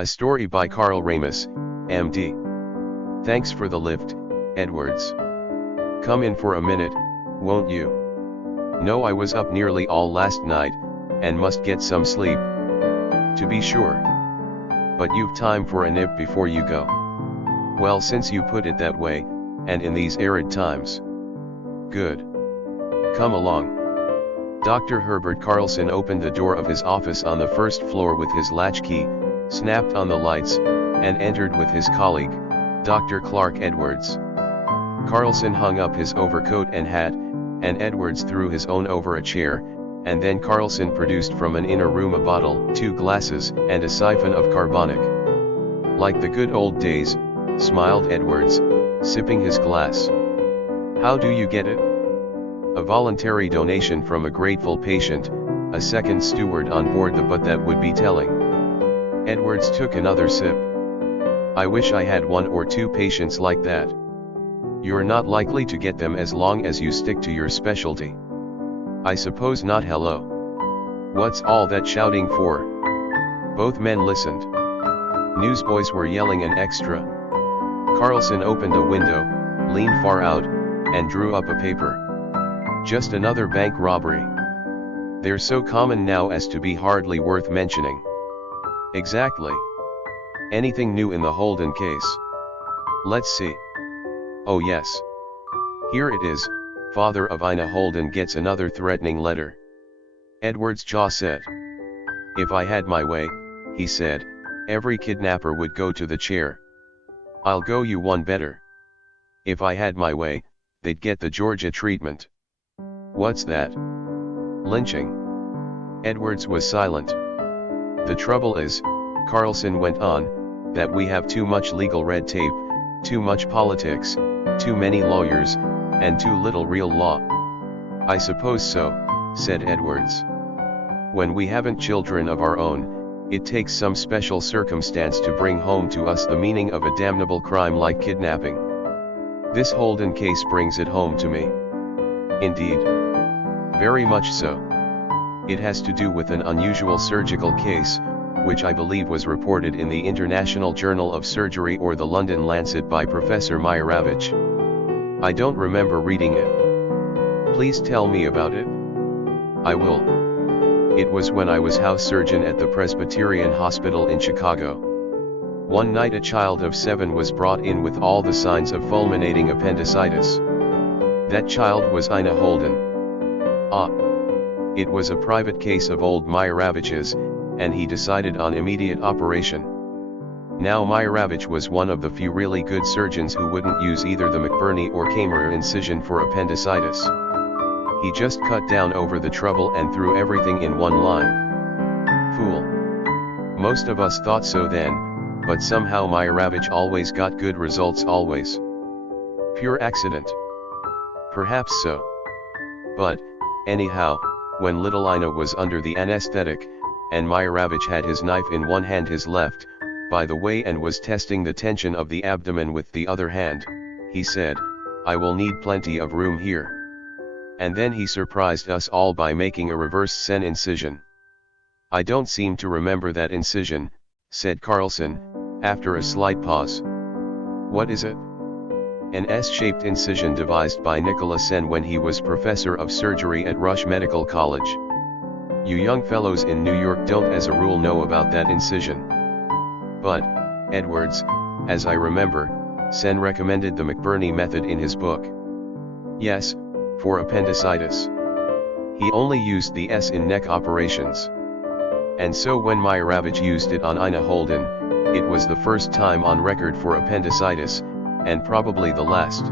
A story by Carl RAMUS, MD. Thanks for the lift, Edwards. Come in for a minute, won't you? No, I was up nearly all last night, and must get some sleep. To be sure. But you've time for a nip before you go. Well, since you put it that way, and in these arid times. Good. Come along. Dr. Herbert Carlson opened the door of his office on the first floor with his latchkey, snapped on the lights, and entered with his colleague, Dr. Clark Edwards. Carlson hung up his overcoat and hat, and Edwards threw his own over a chair, and then Carlson produced from an inner room a bottle, 2 glasses, and a siphon of carbonic. Like the good old days, smiled Edwards, sipping his glass. How do you get it? A voluntary donation from a grateful patient, a second steward on board the but that would be telling. Edwards took another sip. I wish I had 1 or 2 patients like that. You're not likely to get them as long as you stick to your specialty. I suppose not. Hello. What's all that shouting for? Both men listened. Newsboys were yelling an extra. Carlson opened a window, leaned far out, and drew up a paper. Just another bank robbery. They're so common now as to be hardly worth mentioning. Exactly. Anything new in the Holden case? Let's see. Oh yes. Here it is. Father of Ina Holden gets another threatening letter. Edward's jaw set. If I had my way, he said, every kidnapper would go to the chair. I'll go you one better. If I had my way, they'd get the Georgia treatment. What's that? Lynching. Edwards was silent. The trouble is, Carlson went on, that we have too much legal red tape, too much politics, too many lawyers, and too little real law. I suppose so, said Edwards. When we haven't children of our own, it takes some special circumstance to bring home to us the meaning of a damnable crime like kidnapping. This Holden case brings it home to me. Indeed. Very much so. It has to do with an unusual surgical case, which I believe was reported in the International Journal of Surgery or the London Lancet by Professor Majeravich. I don't remember reading it. Please tell me about it. I will. It was when I was house surgeon at the Presbyterian Hospital in Chicago. One night a child of 7 was brought in with all the signs of fulminating appendicitis. That child was Ina Holden. It was a private case of old Majeravich's, and he decided on immediate operation. Now Majeravich was one of the few really good surgeons who wouldn't use either the McBurney or Kamer incision for appendicitis. He just cut down over the trouble and threw everything in one line. Fool. Most of us thought so then, but somehow Majeravich always got good results always. Pure accident. Perhaps so. But, anyhow, when little Ina was under the anesthetic, and Majeravich had his knife in one hand, his left, by the way, and was testing the tension of the abdomen with the other hand, he said, I will need plenty of room here. And then he surprised us all by making a reverse sen incision. I don't seem to remember that incision, said Carlson, after a slight pause. What is it? An S-shaped incision devised by Nicholas Sen when he was professor of surgery at Rush Medical College. You young fellows in New York don't as a rule know about that incision. But, Edwards, as I remember, Sen recommended the McBurney method in his book. Yes, for appendicitis. He only used the S in neck operations. And so when Majeravich used it on Ina Holden, it was the first time on record for appendicitis, and probably the last.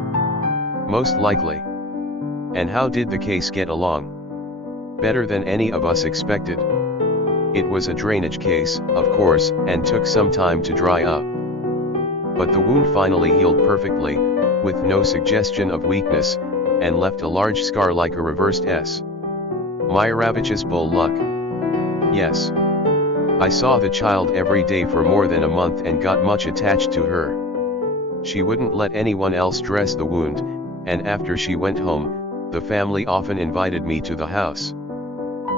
Most likely. And how did the case get along? Better than any of us expected. It was a drainage case, of course, and took some time to dry up. But the wound finally healed perfectly, with no suggestion of weakness, and left a large scar like a reversed S. Majeravich's bull luck. Yes. I saw the child every day for more than a month and got much attached to her. She wouldn't let anyone else dress the wound, and after she went home, the family often invited me to the house.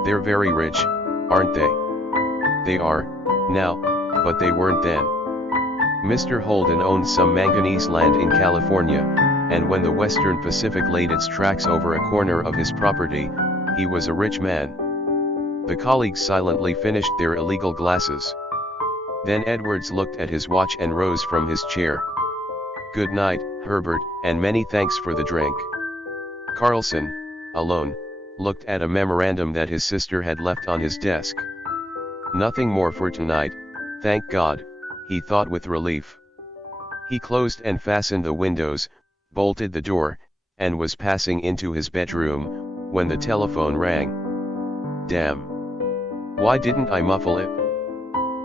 They're very rich, aren't they? They are, now, but they weren't then. Mr. Holden owned some manganese land in California, and when the Western Pacific laid its tracks over a corner of his property, he was a rich man. The colleagues silently finished their illegal glasses. Then Edwards looked at his watch and rose from his chair. "Good night, Herbert, and many thanks for the drink." Carlson, alone, looked at a memorandum that his sister had left on his desk. "Nothing more for tonight, thank God," he thought with relief. He closed and fastened the windows, bolted the door, and was passing into his bedroom, when the telephone rang. Damn. Why didn't I muffle it?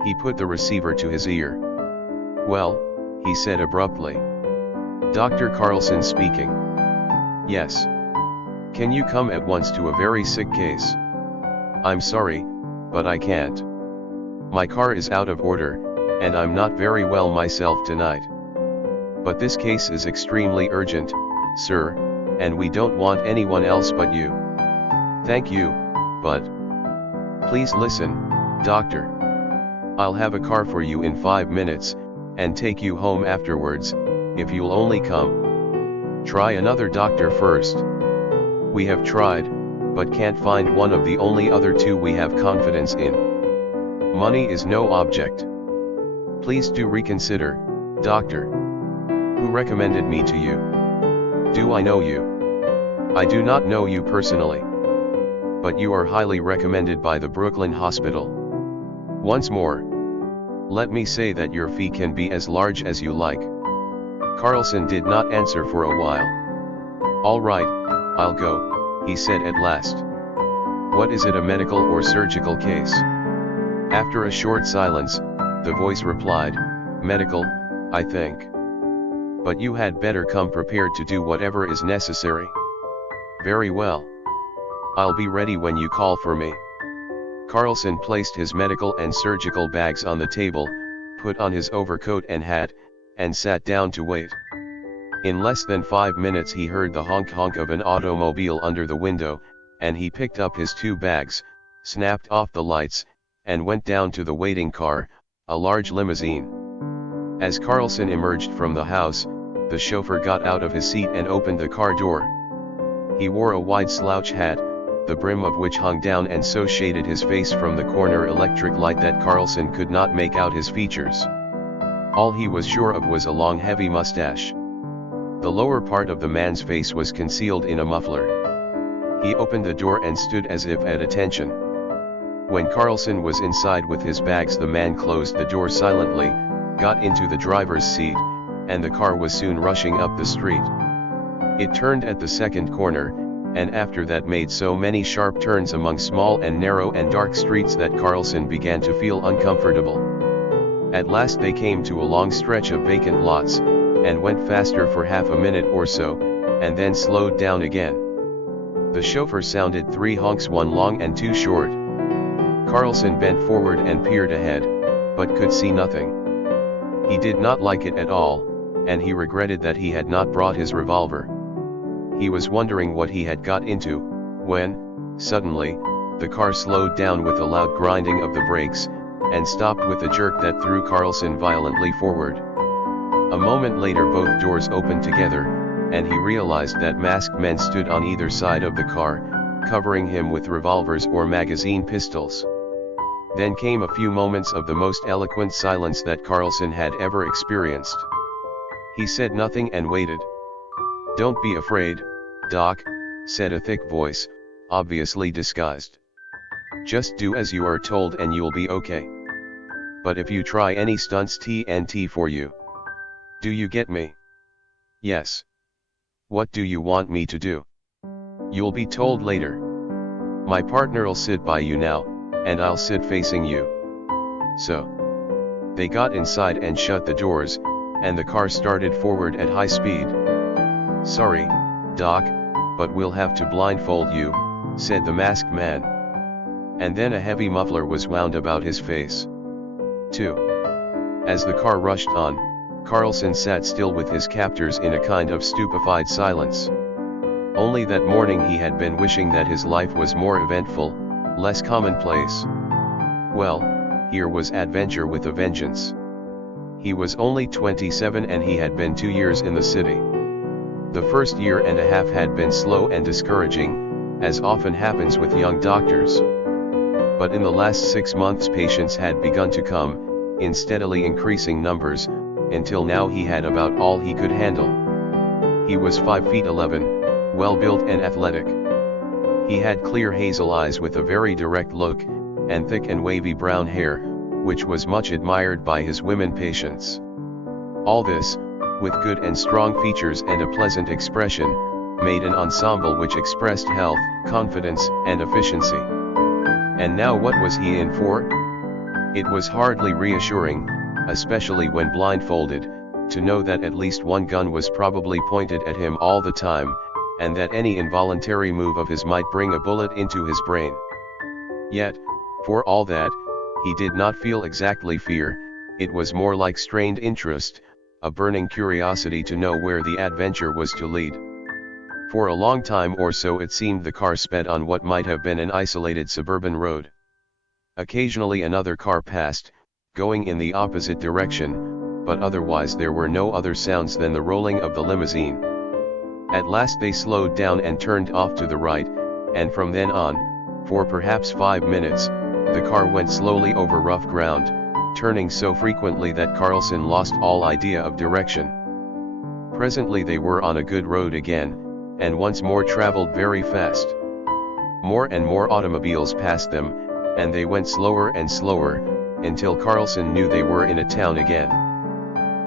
He put the receiver to his ear. "Well," he said abruptly. "Dr. Carlson speaking." "Yes. Can you come at once to a very sick case?" "I'm sorry, but I can't. My car is out of order, and I'm not very well myself tonight. But this case is extremely urgent, sir, and we don't want anyone else but you." "Thank you, but..." "Please listen, doctor. I'll have a car for you in 5 minutes, and take you home afterwards, if you'll only come. Try another doctor first. We have tried, but can't find one of the only other two we have confidence in. Money is no object. Please do reconsider, doctor. Who recommended me to you? Do I know you? I do not know you personally. But you are highly recommended by the Brooklyn Hospital. Once more. Let me say that your fee can be as large as you like." Carlson did not answer for a while. "All right, I'll go," he said at last. "What is it, a medical or surgical case?" After a short silence, the voice replied, "Medical, I think. But you had better come prepared to do whatever is necessary." "Very well. I'll be ready when you call for me." Carlson placed his medical and surgical bags on the table, put on his overcoat and hat, and sat down to wait. In less than 5 minutes he heard the honk-honk of an automobile under the window, and he picked up his 2 bags, snapped off the lights, and went down to the waiting car, a large limousine. As Carlson emerged from the house, the chauffeur got out of his seat and opened the car door. He wore a wide slouch hat, the brim of which hung down and so shaded his face from the corner electric light that Carlson could not make out his features. All he was sure of was a long heavy mustache. The lower part of the man's face was concealed in a muffler. He opened the door and stood as if at attention. When Carlson was inside with his bags, the man closed the door silently, got into the driver's seat, and the car was soon rushing up the street. It turned at the second corner, and after that made so many sharp turns among small and narrow and dark streets that Carlson began to feel uncomfortable. At last they came to a long stretch of vacant lots, and went faster for half a minute or so, and then slowed down again. The chauffeur sounded 3 honks, 1 long and 2 short. Carlson bent forward and peered ahead, but could see nothing. He did not like it at all, and he regretted that he had not brought his revolver. He was wondering what he had got into, when, suddenly, the car slowed down with a loud grinding of the brakes, and stopped with a jerk that threw Carlson violently forward. A moment later both doors opened together, and he realized that masked men stood on either side of the car, covering him with revolvers or magazine pistols. Then came a few moments of the most eloquent silence that Carlson had ever experienced. He said nothing and waited. "Don't be afraid, Doc," said a thick voice, obviously disguised. "Just do as you are told and you'll be okay. But if you try any stunts, TNT for you. Do you get me?" "Yes." "What do you want me to do?" "You'll be told later. My partner'll sit by you now, and I'll sit facing you." So they got inside and shut the doors, and the car started forward at high speed. "Sorry, Doc, but we'll have to blindfold you," said the masked man. And then a heavy muffler was wound about his face. 2. As the car rushed on, Carlson sat still with his captors in a kind of stupefied silence. Only that morning he had been wishing that his life was more eventful, less commonplace. Well, here was adventure with a vengeance. He was only 27 and he had been 2 years in the city. The first year and a half had been slow and discouraging, as often happens with young doctors. But in the last 6 months patients had begun to come, in steadily increasing numbers, until now he had about all he could handle. He was 5 feet 11, well-built and athletic. He had clear hazel eyes with a very direct look, and thick and wavy brown hair, which was much admired by his women patients. All this, with good and strong features and a pleasant expression, made an ensemble which expressed health, confidence, and efficiency. And now what was he in for? It was hardly reassuring, especially when blindfolded, to know that at least one gun was probably pointed at him all the time, and that any involuntary move of his might bring a bullet into his brain. Yet, for all that, he did not feel exactly fear, it was more like strained interest, a burning curiosity to know where the adventure was to lead. For a long time or so it seemed the car sped on what might have been an isolated suburban road. Occasionally another car passed, going in the opposite direction, but otherwise there were no other sounds than the rolling of the limousine. At last they slowed down and turned off to the right, and from then on, for perhaps 5 minutes, the car went slowly over rough ground, turning so frequently that Carlson lost all idea of direction. Presently they were on a good road again, and once more traveled very fast. More and more automobiles passed them, and they went slower and slower, until Carlson knew they were in a town again.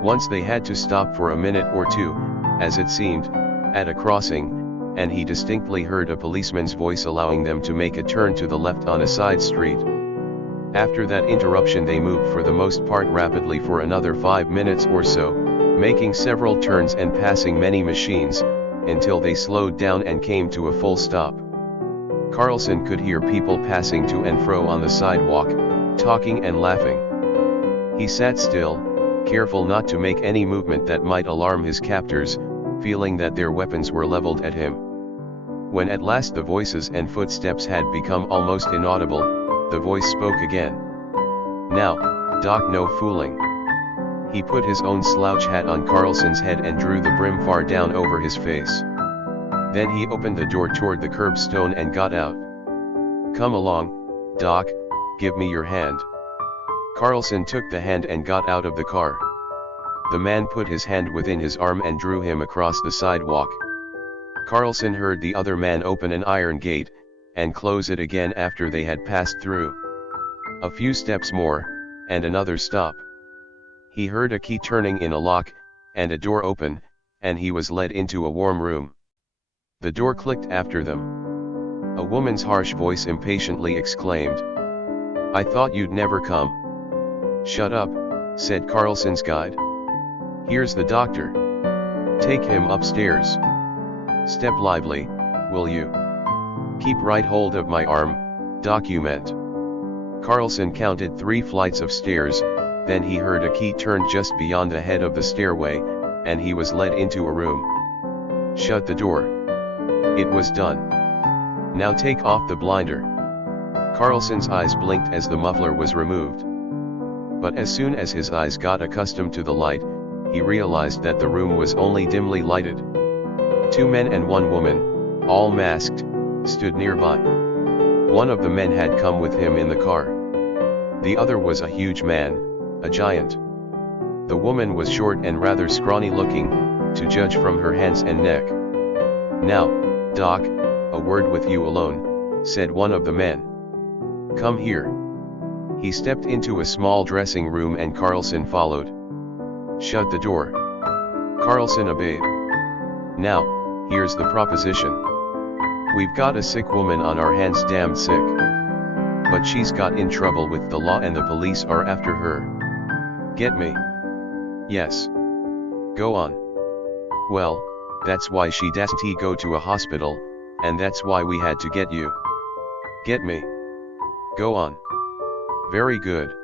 Once they had to stop for a minute or two, as it seemed, at a crossing, and he distinctly heard a policeman's voice allowing them to make a turn to the left on a side street. After that interruption they moved for the most part rapidly for another 5 minutes or so, making several turns and passing many machines, until they slowed down and came to a full stop. Carlson could hear people passing to and fro on the sidewalk, talking and laughing. He sat still, careful not to make any movement that might alarm his captors, feeling that their weapons were leveled at him. When at last the voices and footsteps had become almost inaudible, the voice spoke again. "Now, Doc, no fooling." He put his own slouch hat on Carlson's head and drew the brim far down over his face. Then he opened the door toward the curbstone and got out. "Come along, Doc, give me your hand." Carlson took the hand and got out of the car. The man put his hand within his arm and drew him across the sidewalk. Carlson heard the other man open an iron gate, and close it again after they had passed through. A few steps more, and another stop. He heard a key turning in a lock, and a door open, and he was led into a warm room. The door clicked after them. A woman's harsh voice impatiently exclaimed, "I thought you'd never come." "Shut up," said Carlson's guide. "Here's the doctor. Take him upstairs. Step lively, will you? Keep right hold of my arm, document." Carlson counted 3 flights of stairs, then he heard a key turn just beyond the head of the stairway, and he was led into a room. "Shut the door." It was done. "Now take off the blinder." Carlson's eyes blinked as the muffler was removed. But as soon as his eyes got accustomed to the light, he realized that the room was only dimly lighted. 2 men and 1 woman, all masked, stood nearby. One of the men had come with him in the car. The other was a huge man, a giant. The woman was short and rather scrawny looking, to judge from her hands and neck. "Now, Doc, a word with you alone," said one of the men. "Come here." He stepped into a small dressing room and Carlson followed. "Shut the door." Carlson obeyed. "Now, here's the proposition. We've got a sick woman on our hands, damned sick. But she's got in trouble with the law and the police are after her. Get me?" "Yes." "Go on." "Well, that's why she doesn't go to a hospital, and that's why we had to get you." "Get me?" "Go on." "Very good.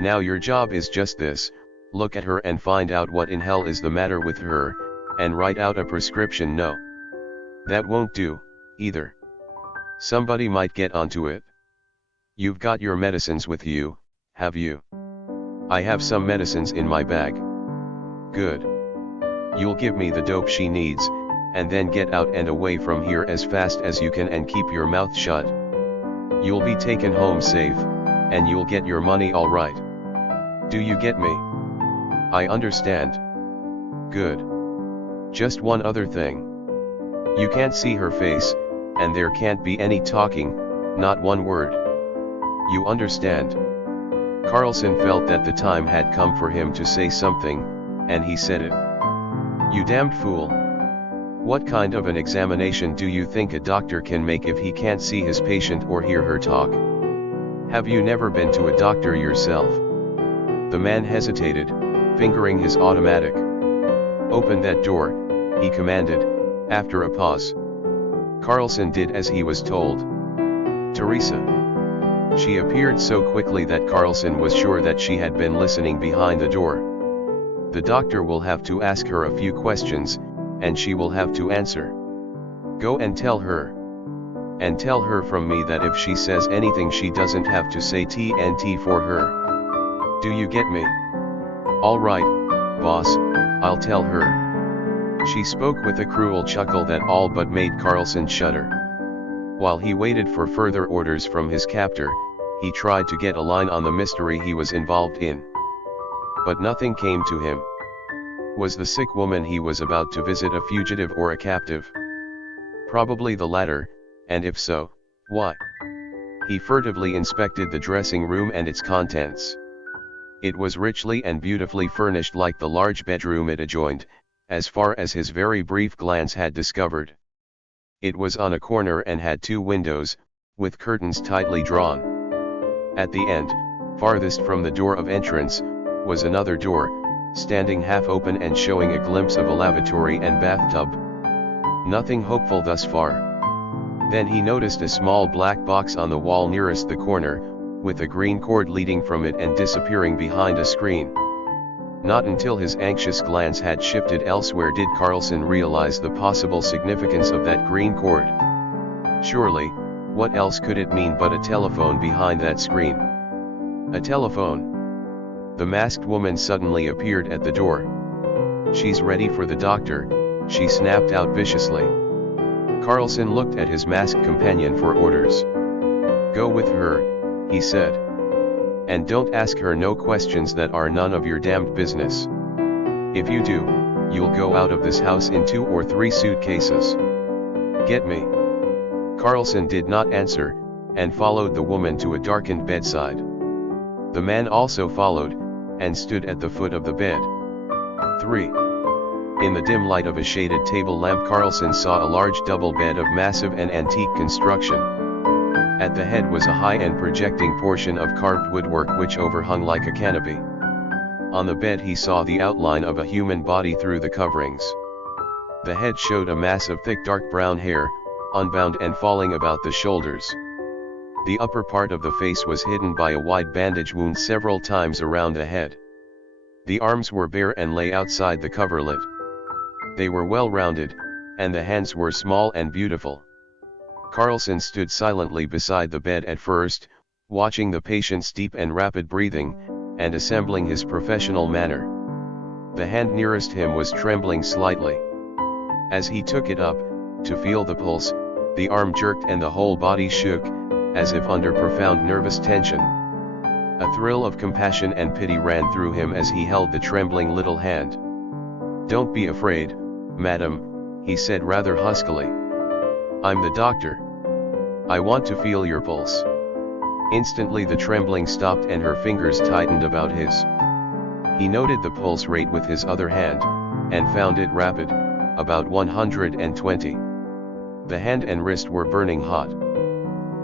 Now your job is just this, look at her and find out what in hell is the matter with her, and write out a prescription." "No. That won't do, either. Somebody might get onto it. You've got your medicines with you, Have you? I have some medicines in my bag. Good. You'll give me the dope she needs, and then get out and away from here as fast as you can and keep your mouth shut. You'll be taken home safe, and you'll get your money all right. Do you get me? I understand. Good. Just one other thing. You can't see her face, and there can't be any talking, not one word. You understand? Carlson felt that the time had come for him to say something, and he said it. You damned fool. What kind of an examination do you think a doctor can make if he can't see his patient or hear her talk? Have you never been to a doctor yourself? The man hesitated, fingering his automatic. Open that door, he commanded, after a pause. Carlson did as he was told. Teresa. She appeared so quickly that Carlson was sure that she had been listening behind the door. The doctor will have to ask her a few questions, and she will have to answer. Go and tell her. And tell her from me that if she says anything she doesn't have to say TNT for her. Do you get me? All right, boss, I'll tell her. She spoke with a cruel chuckle that all but made Carlson shudder. While he waited for further orders from his captor, he tried to get a line on the mystery he was involved in. But nothing came to him. Was the sick woman he was about to visit a fugitive or a captive? Probably the latter, and if so, why? He furtively inspected the dressing room and its contents. It was richly and beautifully furnished like the large bedroom it adjoined, as far as his very brief glance had discovered. It was on a corner and had 2 windows, with curtains tightly drawn. At the end, farthest from the door of entrance, was another door, standing half open and showing a glimpse of a lavatory and bathtub. Nothing hopeful thus far. Then he noticed a small black box on the wall nearest the corner, with a green cord leading from it and disappearing behind a screen. Not until his anxious glance had shifted elsewhere did Carlson realize the possible significance of that green cord. Surely, what else could it mean but a telephone behind that screen? A telephone. The masked woman suddenly appeared at the door. She's ready for the doctor, she snapped out viciously. Carlson looked at his masked companion for orders. Go with her, he said. And don't ask her no questions that are none of your damned business. If you do, you'll go out of this house in 2 or 3 suitcases. Get me? Carlson did not answer, and followed the woman to a darkened bedside. The man also followed, and stood at the foot of the bed. 3. In the dim light of a shaded table lamp Carlson saw a large double bed of massive and antique construction. At the head was a high and projecting portion of carved woodwork which overhung like a canopy. On the bed he saw the outline of a human body through the coverings. The head showed a mass of thick dark brown hair, unbound and falling about the shoulders. The upper part of the face was hidden by a wide bandage wound several times around the head. The arms were bare and lay outside the coverlet. They were well rounded, and the hands were small and beautiful. Carlson stood silently beside the bed at first, watching the patient's deep and rapid breathing, and assembling his professional manner. The hand nearest him was trembling slightly. As he took it up, to feel the pulse, the arm jerked and the whole body shook, as if under profound nervous tension. A thrill of compassion and pity ran through him as he held the trembling little hand. Don't be afraid, madam, he said rather huskily. I'm the doctor. I want to feel your pulse. Instantly the trembling stopped and her fingers tightened about his. He noted the pulse rate with his other hand, and found it rapid, about 120. The hand and wrist were burning hot.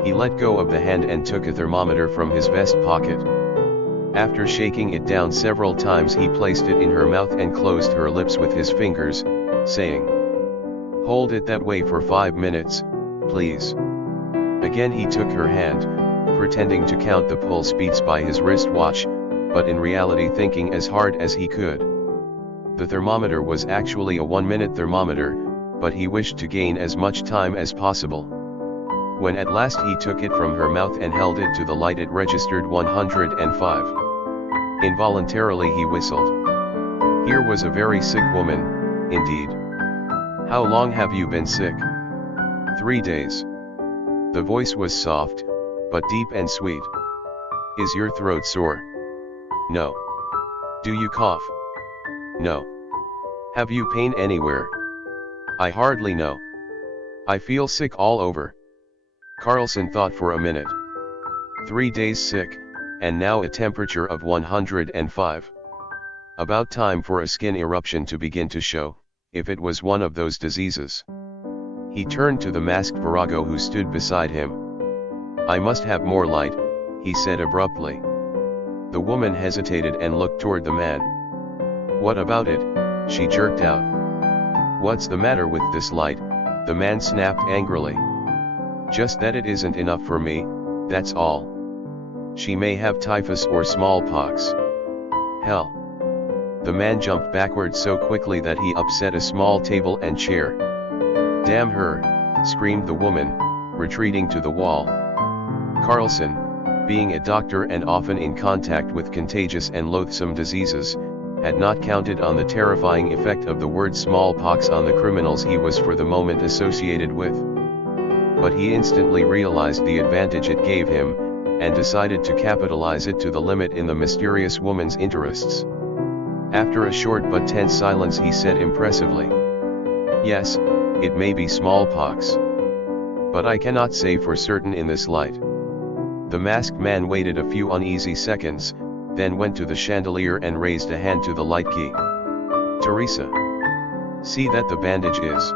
He let go of the hand and took a thermometer from his vest pocket. After shaking it down several times he placed it in her mouth and closed her lips with his fingers, saying, Hold it that way for 5 minutes, please. Again he took her hand, pretending to count the pulse beats by his wristwatch, but in reality thinking as hard as he could. The thermometer was actually a 1-minute thermometer, but he wished to gain as much time as possible. When at last he took it from her mouth and held it to the light, it registered 105. Involuntarily he whistled. Here was a very sick woman, indeed. How long have you been sick? 3 days. The voice was soft, but deep and sweet. Is your throat sore? No. Do you cough? No. Have you pain anywhere? I hardly know. I feel sick all over. Carlson thought for a minute. 3 days sick, and now a temperature of 105. About time for a skin eruption to begin to show, if it was one of those diseases. He turned to the masked virago who stood beside him. I must have more light, he said abruptly. The woman hesitated and looked toward the man. What about it? She jerked out. What's the matter with this light? The man snapped angrily. Just that it isn't enough for me, that's all. She may have typhus or smallpox. Hell. The man jumped backward so quickly that he upset a small table and chair. Damn her, screamed the woman, retreating to the wall. Carlson, being a doctor and often in contact with contagious and loathsome diseases, had not counted on the terrifying effect of the word smallpox on the criminals he was for the moment associated with. But he instantly realized the advantage it gave him, and decided to capitalize it to the limit in the mysterious woman's interests. After a short but tense silence he said impressively, yes, it may be smallpox. But I cannot say for certain in this light. The masked man waited a few uneasy seconds, then went to the chandelier and raised a hand to the light key. Teresa. See that the bandage is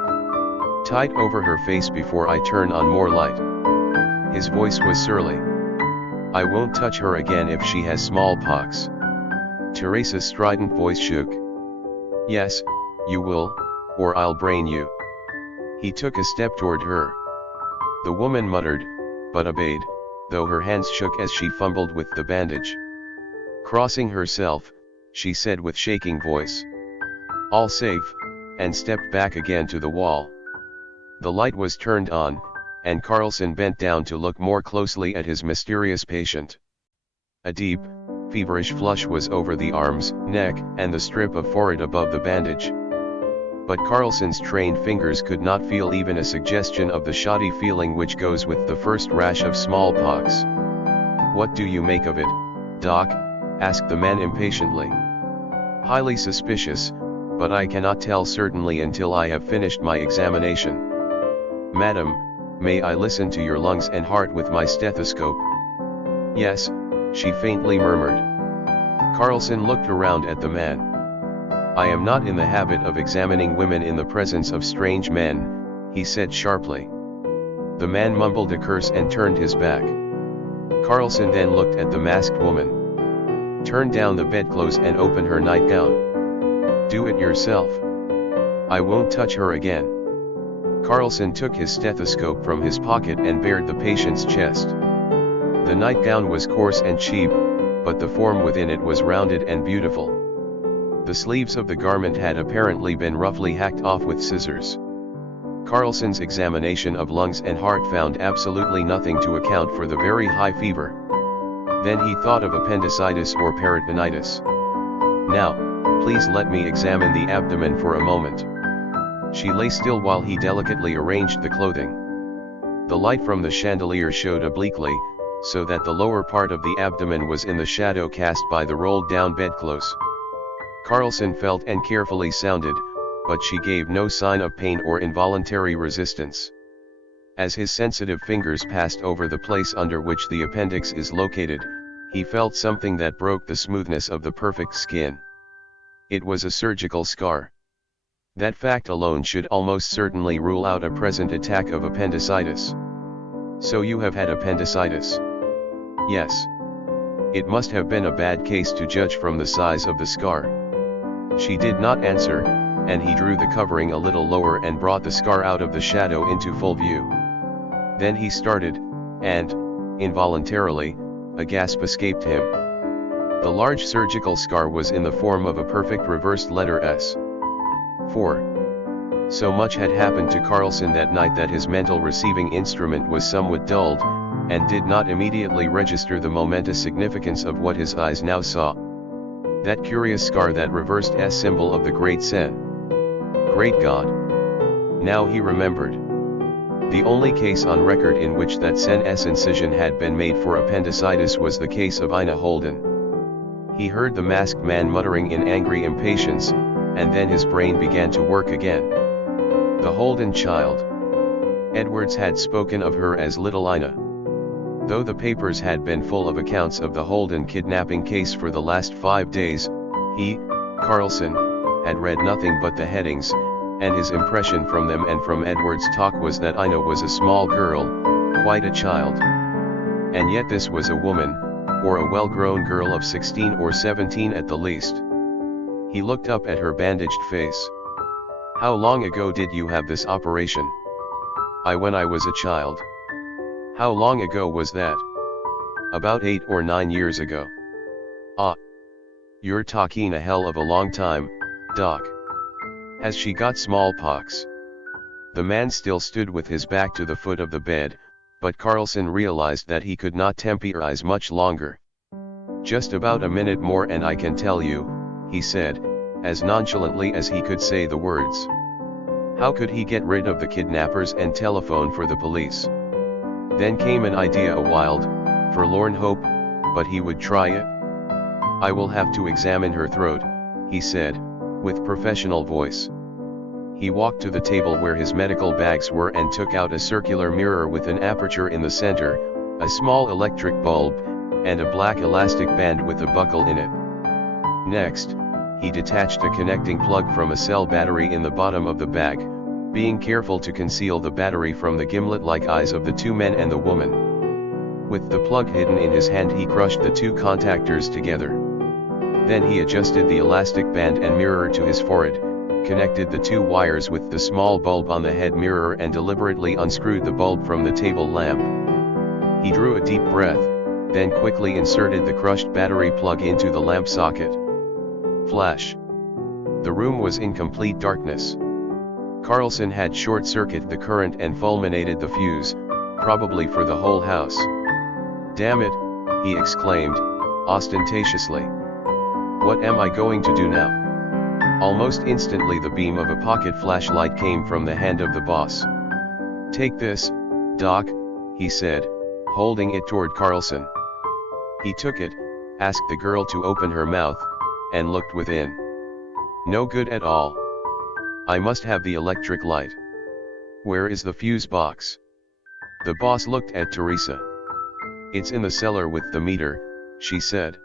tight over her face before I turn on more light. His voice was surly. I won't touch her again if she has smallpox. Teresa's strident voice shook. Yes, you will, or I'll brain you. He took a step toward her. The woman muttered, but obeyed, though her hands shook as she fumbled with the bandage. Crossing herself, she said with shaking voice, all safe, and stepped back again to the wall. The light was turned on, and Carlson bent down to look more closely at his mysterious patient. A deep, feverish flush was over the arms, neck, and the strip of forehead above the bandage. But Carlson's trained fingers could not feel even a suggestion of the shoddy feeling which goes with the first rash of smallpox. What do you make of it, Doc? Asked the man impatiently. Highly suspicious, but I cannot tell certainly until I have finished my examination. Madam, may I listen to your lungs and heart with my stethoscope? Yes, she faintly murmured. Carlson looked around at the man. I am not in the habit of examining women in the presence of strange men, he said sharply. The man mumbled a curse and turned his back. Carlson then looked at the masked woman. Turn down the bedclothes and open her nightgown. Do it yourself. I won't touch her again. Carlson took his stethoscope from his pocket and bared the patient's chest. The nightgown was coarse and cheap, but the form within it was rounded and beautiful. The sleeves of the garment had apparently been roughly hacked off with scissors. Carlson's examination of lungs and heart found absolutely nothing to account for the very high fever. Then he thought of appendicitis or peritonitis. Now, please let me examine the abdomen for a moment. She lay still while he delicately arranged the clothing. The light from the chandelier showed obliquely, so that the lower part of the abdomen was in the shadow cast by the rolled down bedclothes. Carlson felt and carefully sounded, but she gave no sign of pain or involuntary resistance. As his sensitive fingers passed over the place under which the appendix is located, he felt something that broke the smoothness of the perfect skin. It was a surgical scar. That fact alone should almost certainly rule out a present attack of appendicitis. So you have had appendicitis? Yes. It must have been a bad case to judge from the size of the scar. She did not answer, and he drew the covering a little lower and brought the scar out of the shadow into full view. Then he started, and, involuntarily, a gasp escaped him. The large surgical scar was in the form of a perfect reversed letter S. 4. So much had happened to Carlson that night that his mental receiving instrument was somewhat dulled, and did not immediately register the momentous significance of what his eyes now saw. That curious scar, that reversed S symbol of the great Sen. Great God! Now he remembered. The only case on record in which that Sen S incision had been made for appendicitis was the case of Ina Holden. He heard the masked man muttering in angry impatience, and then his brain began to work again. The Holden child. Edwards had spoken of her as little Ina. Though the papers had been full of accounts of the Holden kidnapping case for the last 5 days, he, Carlson, had read nothing but the headings, and his impression from them and from Edwards' talk was that Ina was a small girl, quite a child. And yet this was a woman, or a well-grown girl of 16 or 17 at the least. He looked up at her bandaged face. "How long ago did you have this operation?" When I was a child." "How long ago was that?" "About 8 or 9 years ago." "Ah. You're talking a hell of a long time, Doc. Has she got smallpox?" The man still stood with his back to the foot of the bed, but Carlson realized that he could not temporize much longer. "Just about a minute more and I can tell you," he said, as nonchalantly as he could say the words. How could he get rid of the kidnappers and telephone for the police? Then came an idea, a wild, forlorn hope, but he would try it. "I will have to examine her throat," he said, with professional voice. He walked to the table where his medical bags were and took out a circular mirror with an aperture in the center, a small electric bulb, and a black elastic band with a buckle in it. Next, he detached a connecting plug from a cell battery in the bottom of the bag, being careful to conceal the battery from the gimlet-like eyes of the two men and the woman. With the plug hidden in his hand, he crushed the two contactors together. Then he adjusted the elastic band and mirror to his forehead, connected the two wires with the small bulb on the head mirror and deliberately unscrewed the bulb from the table lamp. He drew a deep breath, then quickly inserted the crushed battery plug into the lamp socket. Flash! The room was in complete darkness. Carlson had short-circuited the current and fulminated the fuse, probably for the whole house. "Damn it," he exclaimed, ostentatiously. "What am I going to do now?" Almost instantly the beam of a pocket flashlight came from the hand of the boss. "Take this, Doc," he said, holding it toward Carlson. He took it, asked the girl to open her mouth, and looked within. No good at all. "I must have the electric light. Where is the fuse box?" The boss looked at Teresa. "It's in the cellar with the meter," she said.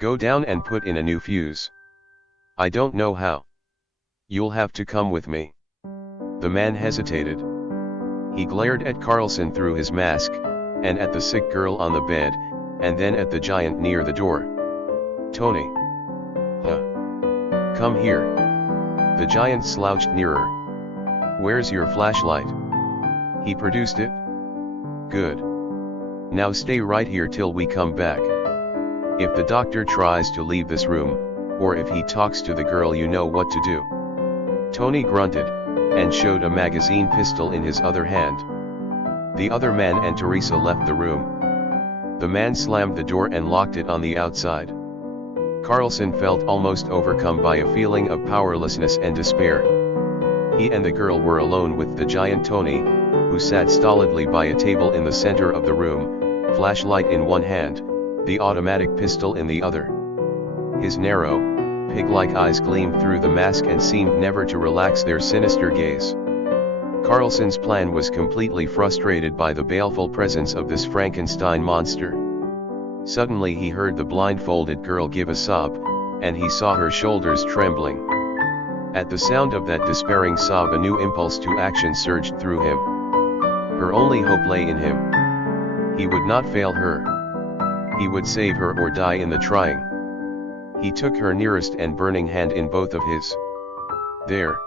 "Go down and put in a new fuse." "I don't know how." "You'll have to come with me." The man hesitated. He glared at Carlson through his mask, and at the sick girl on the bed, and then at the giant near the door. "Tony. Huh. Come here." The giant slouched nearer. "Where's your flashlight?" He produced it. "Good. Now stay right here till we come back. If the doctor tries to leave this room, or if he talks to the girl, you know what to do." Tony grunted, and showed a magazine pistol in his other hand. The other man and Teresa left the room. The man slammed the door and locked it on the outside. Carlson felt almost overcome by a feeling of powerlessness and despair. He and the girl were alone with the giant Tony, who sat stolidly by a table in the center of the room, flashlight in one hand, the automatic pistol in the other. His narrow, pig-like eyes gleamed through the mask and seemed never to relax their sinister gaze. Carlson's plan was completely frustrated by the baleful presence of this Frankenstein monster. Suddenly he heard the blindfolded girl give a sob, and he saw her shoulders trembling. At the sound of that despairing sob, a new impulse to action surged through him. Her only hope lay in him. He would not fail her. He would save her or die in the trying. He took her nearest and burning hand in both of his. There.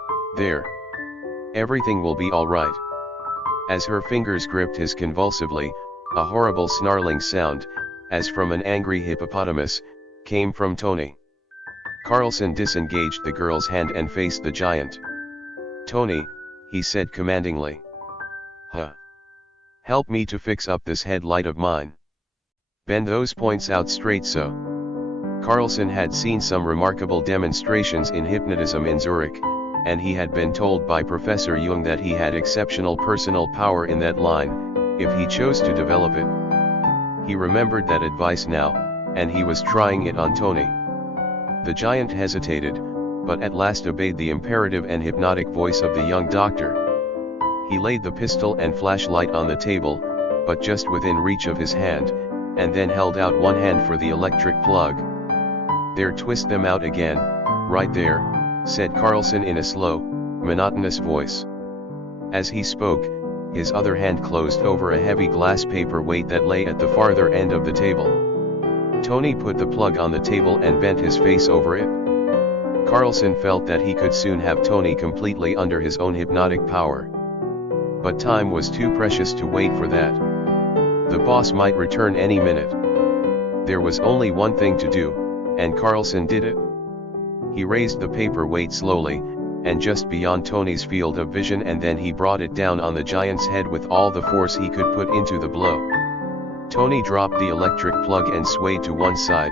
Everything will be all right." As her fingers gripped his convulsively, a horrible snarling sound, as from an angry hippopotamus, came from Tony. Carlson disengaged the girl's hand and faced the giant. "Tony," he said commandingly. "Huh. Help me to fix up this headlight of mine. Bend those points out straight so." Carlson had seen some remarkable demonstrations in hypnotism in Zurich, and he had been told by Professor Jung that he had exceptional personal power in that line, if he chose to develop it. He remembered that advice now, and he was trying it on Tony. The giant hesitated, but at last obeyed the imperative and hypnotic voice of the young doctor. He laid the pistol and flashlight on the table, but just within reach of his hand, and then held out one hand for the electric plug. "There, twist them out again, right there," said Carlson in a slow, monotonous voice. As he spoke, his other hand closed over a heavy glass paperweight that lay at the farther end of the table. Tony put the plug on the table and bent his face over it. Carlson felt that he could soon have Tony completely under his own hypnotic power. But time was too precious to wait for that. The boss might return any minute. There was only one thing to do, and Carlson did it. He raised the paperweight slowly, and just beyond Tony's field of vision, and then he brought it down on the giant's head with all the force he could put into the blow. Tony dropped the electric plug and swayed to one side,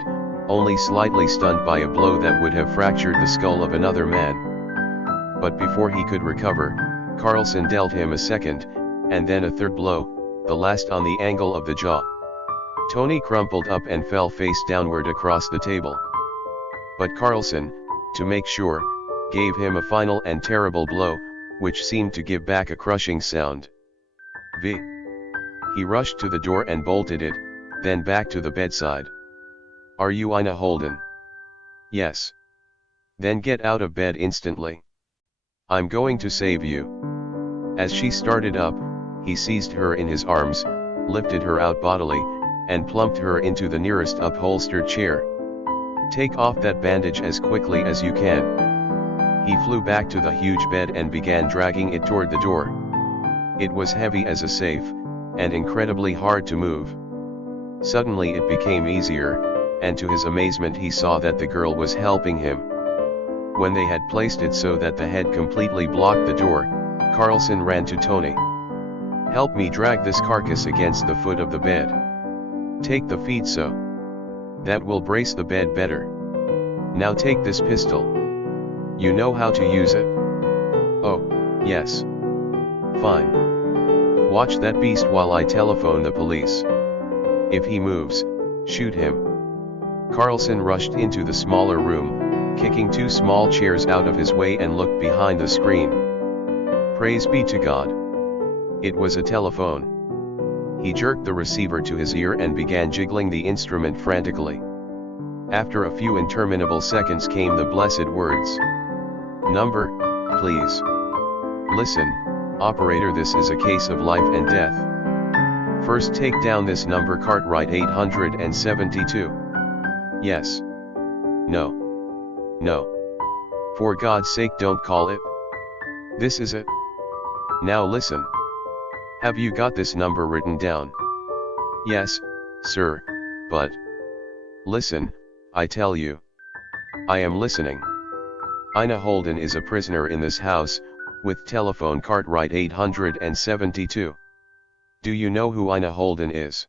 only slightly stunned by a blow that would have fractured the skull of another man. But before he could recover, Carlson dealt him a second, and then a third blow, the last on the angle of the jaw. Tony crumpled up and fell face downward across the table. But Carlson, to make sure, gave him a final and terrible blow, which seemed to give back a crushing sound. V. He rushed to the door and bolted it, then back to the bedside. "Are you Ina Holden?" "Yes." "Then get out of bed instantly. I'm going to save you." As she started up, he seized her in his arms, lifted her out bodily, and plumped her into the nearest upholstered chair. "Take off that bandage as quickly as you can." He flew back to the huge bed and began dragging it toward the door. It was heavy as a safe, and incredibly hard to move. Suddenly it became easier, and to his amazement he saw that the girl was helping him. When they had placed it so that the head completely blocked the door, Carlson ran to Tony. "Help me drag this carcass against the foot of the bed. Take the feet so. That will brace the bed better. Now take this pistol. You know how to use it?" "Oh, yes." "Fine. Watch that beast while I telephone the police. If he moves, shoot him." Carlson rushed into the smaller room, kicking two small chairs out of his way, and looked behind the screen. Praise be to God. It was a telephone. He jerked the receiver to his ear and began jiggling the instrument frantically. After a few interminable seconds came the blessed words. "Number, please. Listen, operator, this is a case of life and death. First take down this number, Cartwright 872. Yes. No. No. For God's sake, don't call it. This is it. Now listen. Have you got this number written down?" "Yes, sir, but..." "Listen, I tell you. I am listening. Ina Holden is a prisoner in this house, with telephone Cartwright 872. Do you know who Ina Holden is?"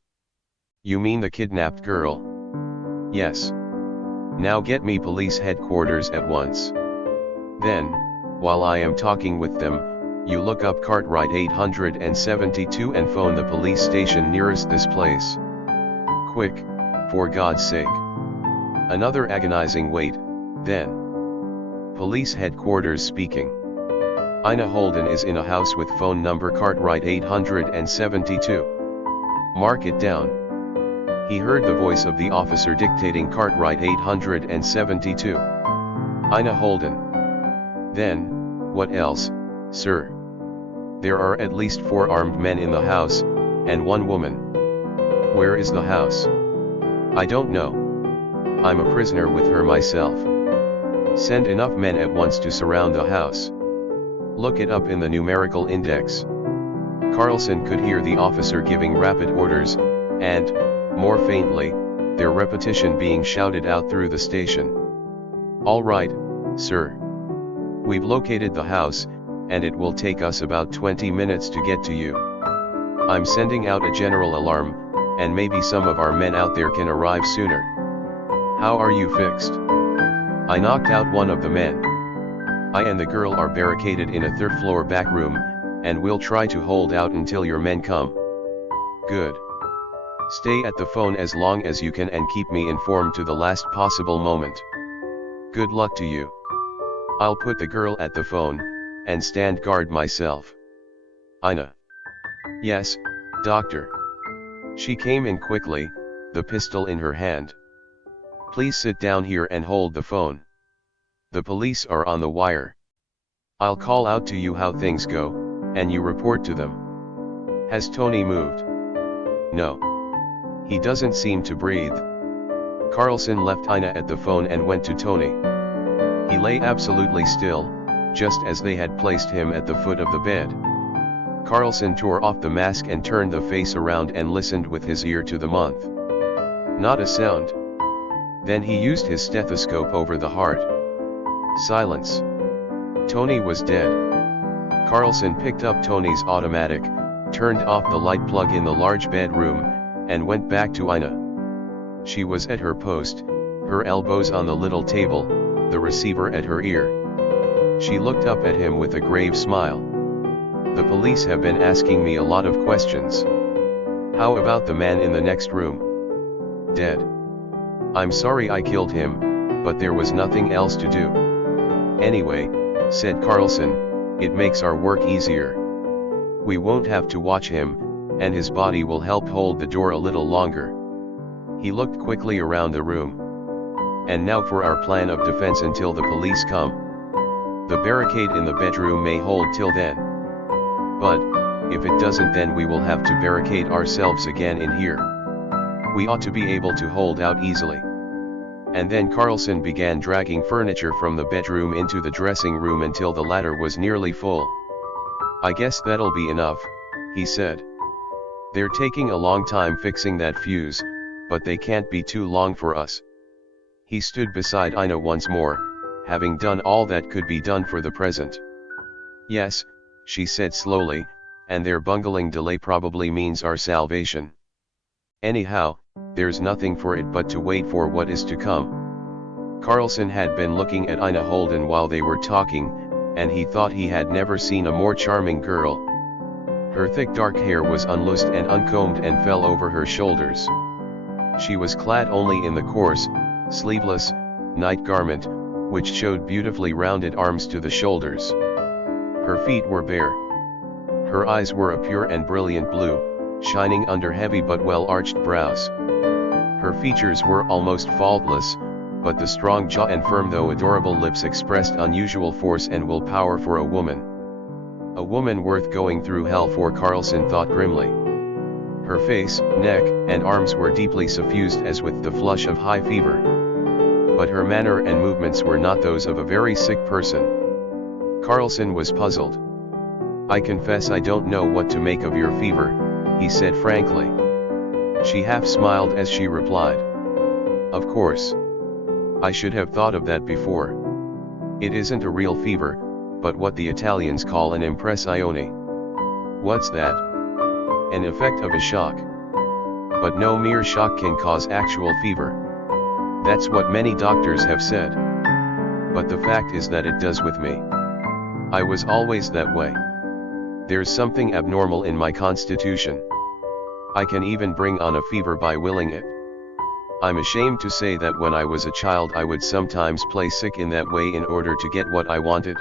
"You mean the kidnapped girl?" "Yes. Now get me police headquarters at once. Then, while I am talking with them, you look up Cartwright 872 and phone the police station nearest this place. Quick, for God's sake." Another agonizing wait, then. "Police headquarters speaking. Ina Holden is in a house with phone number Cartwright 872. Mark it down." He heard the voice of the officer dictating Cartwright 872. "Ina Holden. Then, what else, sir?" "There are at least 4 armed men in the house, and 1 woman." "Where is the house?" "I don't know. I'm a prisoner with her myself." "Send enough men at once to surround the house. Look it up in the numerical index." Carlson could hear the officer giving rapid orders, and, more faintly, their repetition being shouted out through the station. "All right, sir. We've located the house, and it will take us about 20 minutes to get to you. I'm sending out a general alarm, and maybe some of our men out there can arrive sooner. How are you fixed? I knocked out one of the men. I and the girl are barricaded in a third-floor back room, and we'll try to hold out until your men come. Good. Stay at the phone as long as you can and keep me informed to the last possible moment. Good luck to you. I'll put the girl at the phone, and stand guard myself. Ina. Yes, doctor. She came in quickly, the pistol in her hand. Please sit down here and hold the phone. The police are on the wire. I'll call out to you how things go, and you report to them. Has Tony moved? No. He doesn't seem to breathe. Carlson left Ina at the phone and went to Tony. He lay absolutely still, just as they had placed him at the foot of the bed. Carlson tore off the mask and turned the face around and listened with his ear to the month. Not a sound. Then he used his stethoscope over the heart. Silence. Tony was dead. Carlson picked up Tony's automatic, turned off the light plug in the large bedroom, and went back to Ina. She was at her post, her elbows on the little table, the receiver at her ear. She looked up at him with a grave smile. The police have been asking me a lot of questions. How about the man in the next room? Dead. I'm sorry I killed him, but there was nothing else to do. Anyway, said Carlson, it makes our work easier. We won't have to watch him, and his body will help hold the door a little longer. He looked quickly around the room. And now for our plan of defense until the police come. The barricade in the bedroom may hold till then. But, if it doesn't, then we will have to barricade ourselves again in here. We ought to be able to hold out easily. And then Carlson began dragging furniture from the bedroom into the dressing room until the latter was nearly full. I guess that'll be enough, he said. They're taking a long time fixing that fuse, but they can't be too long for us. He stood beside Ina once more, having done all that could be done for the present. Yes, she said slowly, and their bungling delay probably means our salvation. Anyhow, there's nothing for it but to wait for what is to come. Carlson had been looking at Ina Holden while they were talking, and he thought he had never seen a more charming girl. Her thick dark hair was unloosed and uncombed and fell over her shoulders. She was clad only in the coarse, sleeveless, night garment, which showed beautifully rounded arms to the shoulders. Her feet were bare. Her eyes were a pure and brilliant blue, shining under heavy but well-arched brows. Her features were almost faultless, but the strong jaw and firm though adorable lips expressed unusual force and willpower for a woman. A woman worth going through hell for, Carlson thought grimly. Her face, neck, and arms were deeply suffused as with the flush of high fever. But her manner and movements were not those of a very sick person. Carlson was puzzled. I confess I don't know what to make of your fever, he said frankly. She half smiled as she replied. Of course. I should have thought of that before. It isn't a real fever, but what the Italians call an impressione. What's that? An effect of a shock. But no mere shock can cause actual fever. That's what many doctors have said. But the fact is that it does with me. I was always that way. There's something abnormal in my constitution. I can even bring on a fever by willing it. I'm ashamed to say that when I was a child I would sometimes play sick in that way in order to get what I wanted.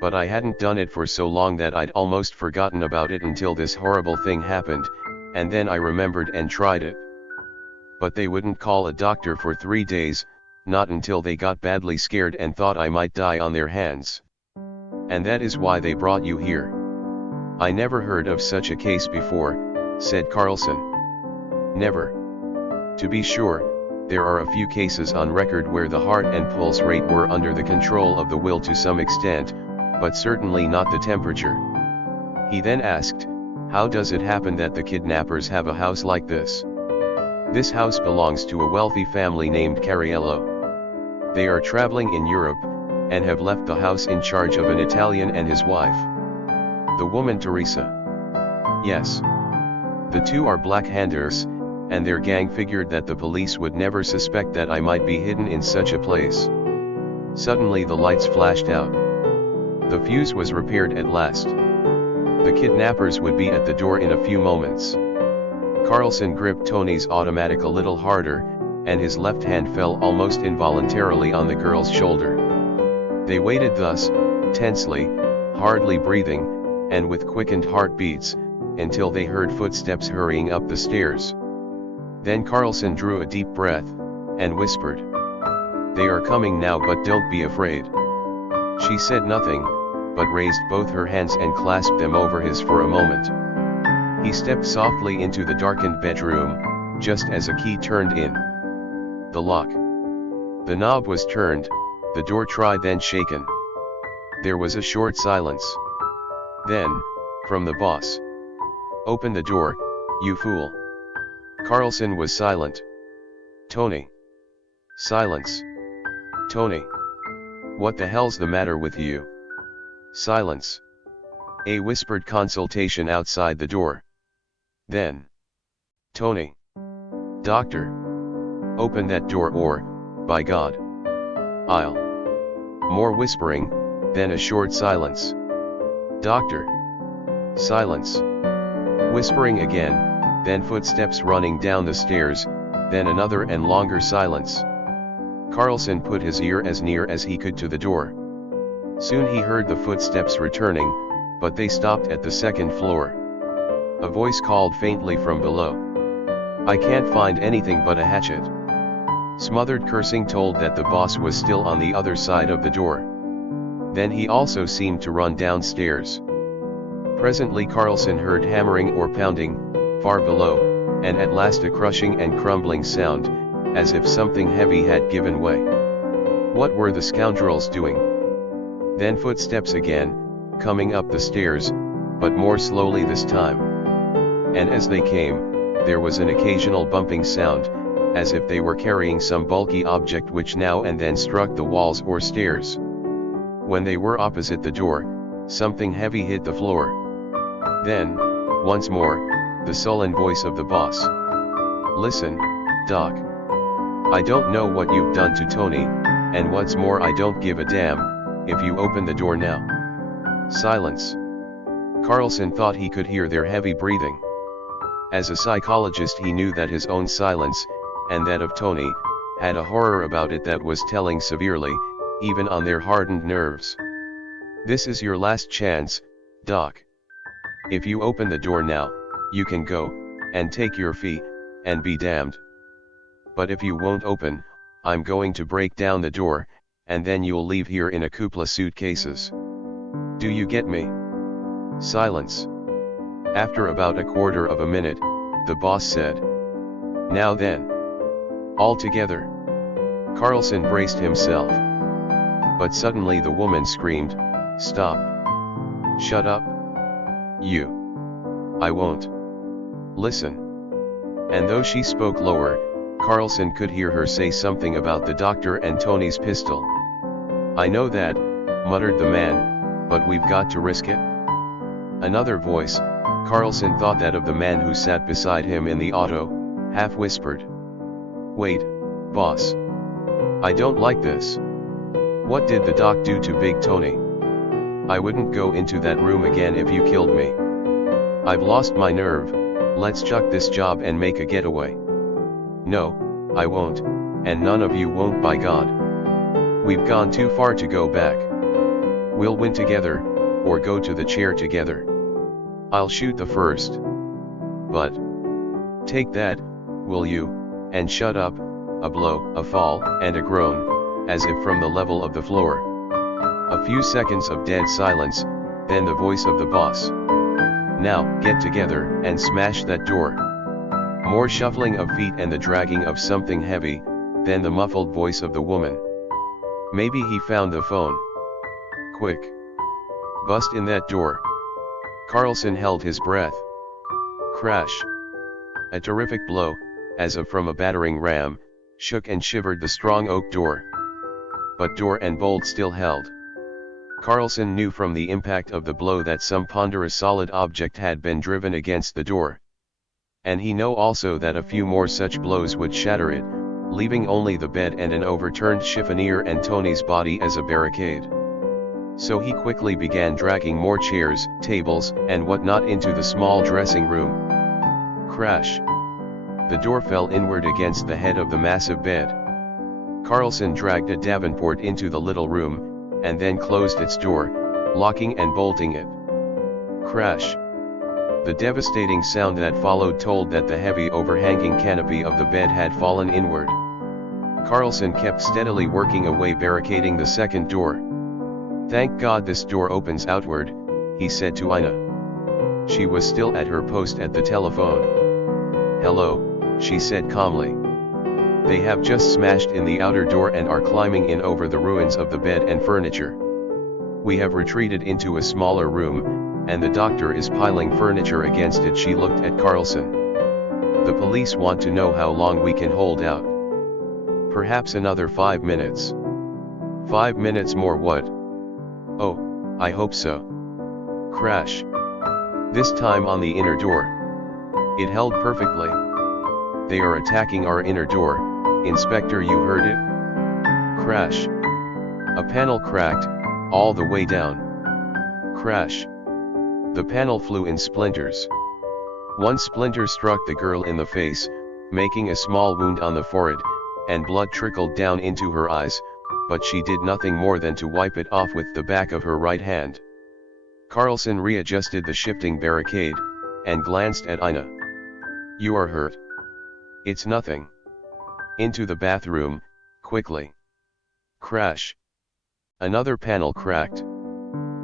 But I hadn't done it for so long that I'd almost forgotten about it until this horrible thing happened, and then I remembered and tried it. But they wouldn't call a doctor for 3 days, not until they got badly scared and thought I might die on their hands. And that is why they brought you here. I never heard of such a case before, said Carlson. Never. To be sure, there are a few cases on record where the heart and pulse rate were under the control of the will to some extent, but certainly not the temperature. He then asked, how does it happen that the kidnappers have a house like this? This house belongs to a wealthy family named Cariello. They are traveling in Europe, and have left the house in charge of an Italian and his wife. The woman Teresa. Yes. The two are black-handers, and their gang figured that the police would never suspect that I might be hidden in such a place. Suddenly the lights flashed out. The fuse was repaired at last. The kidnappers would be at the door in a few moments. Carlson gripped Tony's automatic a little harder, and his left hand fell almost involuntarily on the girl's shoulder. They waited thus, tensely, hardly breathing, and with quickened heartbeats, until they heard footsteps hurrying up the stairs. Then Carlson drew a deep breath, and whispered, "They are coming now, but don't be afraid." She said nothing, but raised both her hands and clasped them over his for a moment. He stepped softly into the darkened bedroom, just as a key turned in the lock. The knob was turned, the door tried then shaken. There was a short silence. Then, from the boss, "Open the door, you fool." Carlson was silent. "Tony." Silence. "Tony. What the hell's the matter with you?" Silence. A whispered consultation outside the door. Then, "Tony. Doctor. Open that door or, by God, I'll." More whispering, then a short silence. "Doctor." Silence. Whispering again, then footsteps running down the stairs, then another and longer silence. Carlson put his ear as near as he could to the door. Soon he heard the footsteps returning, but they stopped at the second floor. A voice called faintly from below. "I can't find anything but a hatchet." Smothered cursing told that the boss was still on the other side of the door. Then he also seemed to run downstairs. Presently Carlson heard hammering or pounding, far below, and at last a crushing and crumbling sound, as if something heavy had given way. What were the scoundrels doing? Then footsteps again, coming up the stairs, but more slowly this time. And as they came, there was an occasional bumping sound, as if they were carrying some bulky object which now and then struck the walls or stairs. When they were opposite the door, something heavy hit the floor. Then, once more, the sullen voice of the boss. "Listen, Doc. I don't know what you've done to Tony, and what's more I don't give a damn, if you open the door now." Silence. Carlson thought he could hear their heavy breathing. As a psychologist he knew that his own silence, and that of Tony, had a horror about it that was telling severely, even on their hardened nerves. "This is your last chance, Doc. If you open the door now, you can go, and take your fee, and be damned. But if you won't open, I'm going to break down the door, and then you'll leave here in a couple of suitcases. Do you get me?" Silence. After about a quarter of a minute, the boss said, "Now then. All together." Carlson braced himself. But suddenly the woman screamed, "Stop. Shut up. You. I won't. Listen." And though she spoke lower, Carlson could hear her say something about the doctor and Tony's pistol. "I know that," muttered the man, "but we've got to risk it." Another voice, Carlson thought that of the man who sat beside him in the auto, half whispered, "Wait, boss. I don't like this. What did the doc do to Big Tony? I wouldn't go into that room again if you killed me. I've lost my nerve, let's chuck this job and make a getaway." "No, I won't, and none of you won't, by God. We've gone too far to go back. We'll win together, or go to the chair together. I'll shoot the first. But take that, will you, and shut up." A blow, a fall, and a groan, as if from the level of the floor. A few seconds of dead silence, then the voice of the boss. "Now, get together, and smash that door." More shuffling of feet and the dragging of something heavy, then the muffled voice of the woman. "Maybe he found the phone. Quick. Bust in that door." Carlson held his breath. Crash. A terrific blow, as of from a battering ram, shook and shivered the strong oak door. but door and bolt still held. Carlson knew from the impact of the blow that some ponderous solid object had been driven against the door. And he knew also that a few more such blows would shatter it, leaving only the bed and an overturned chiffonier and Tony's body as a barricade. So he quickly began dragging more chairs, tables, and whatnot into the small dressing room. Crash! The door fell inward against the head of the massive bed. Carlson dragged a davenport into the little room, and then closed its door, locking and bolting it. Crash! The devastating sound that followed told that the heavy overhanging canopy of the bed had fallen inward. Carlson kept steadily working away, barricading the second door. "Thank God this door opens outward," he said to Ina. She was still at her post at the telephone. "Hello," she said calmly. "They have just smashed in the outer door and are climbing in over the ruins of the bed and furniture. We have retreated into a smaller room, and the doctor is piling furniture against it." She looked at Carlson. "The police want to know how long we can hold out." "Perhaps another 5 minutes." "5 minutes more what?" "Oh, I hope so." Crash! This time on the inner door. It held perfectly. "They are attacking our inner door, Inspector, you heard it?" Crash! A panel cracked, all the way down. Crash! The panel flew in splinters. One splinter struck the girl in the face, making a small wound on the forehead, and blood trickled down into her eyes, but she did nothing more than to wipe it off with the back of her right hand. Carlson readjusted the shifting barricade, and glanced at Ina. "You are hurt?" "It's nothing." "Into the bathroom, quickly." Crash! Another panel cracked.